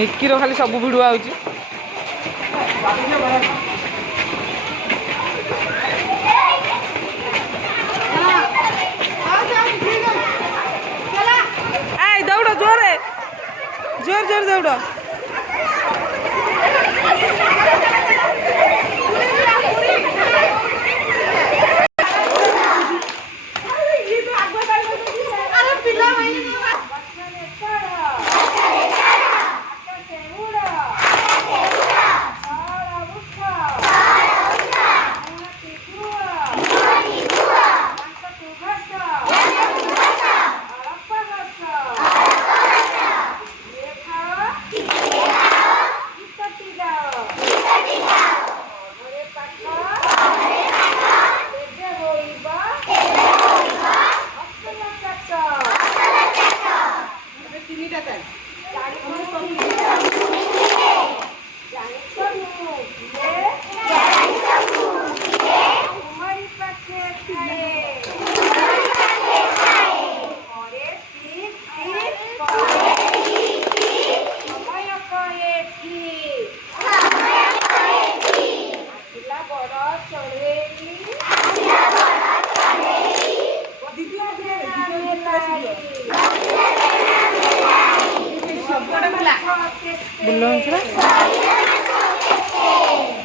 मिक्कीर खाली सब भिड़ुआ होची दौड़ जोरे जोर जोर दौड़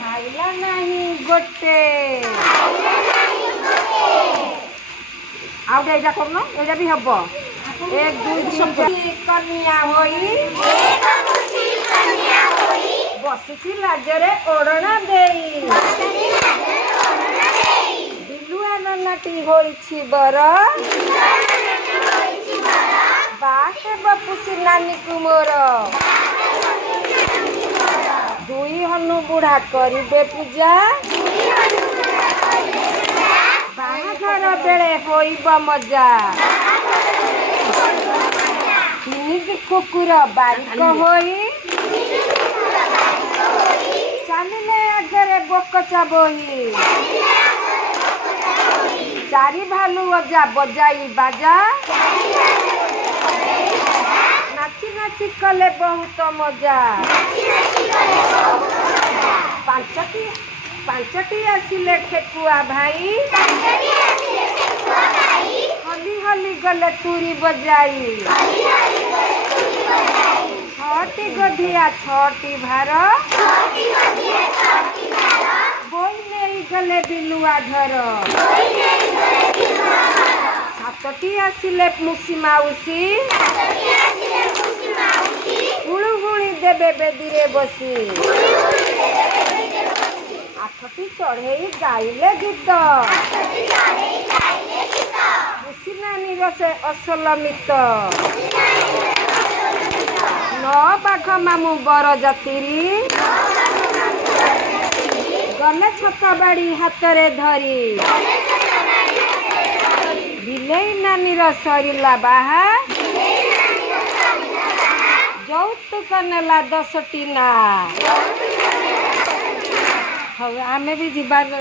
खाइला नहीं गोटे आउट एजा करनो एजा भी हबो एक दुई कन्या होई बसिची लाजरे ओढ़ना देई बिलुआ नाटी होईछि बर बाके बपुसी नानी कुमोर दुई हनु बुढ़ा करिबे पूजा बाहाघर बेले होइब मजा तिनिक कुकुर बारिक होई चालिले आगरे बोकचा बोही चारि भालू अजा बजाई बाजा नाची नाची कले बहुत मजा पांचटी आसिले ठेकुआ भाई हली हली गले तुरी बजाई छटी गधिया छटी भार बोई नहीं गले बिलुआ घर सातटी आसिले मुसी माउसी हुड़ुहुड़ी देबे बेदीरे बसी आठटी चढ़े गाइले गीत मुसी नानी रसे असल मित न बाघ मामू बर जातिरी गले छका बाड़ी हाथरे धरी बिलेई नानी सरिला बाहा যৌতুক নেলা 10টি না। হ্যাঁ আমি भी ଯିବାର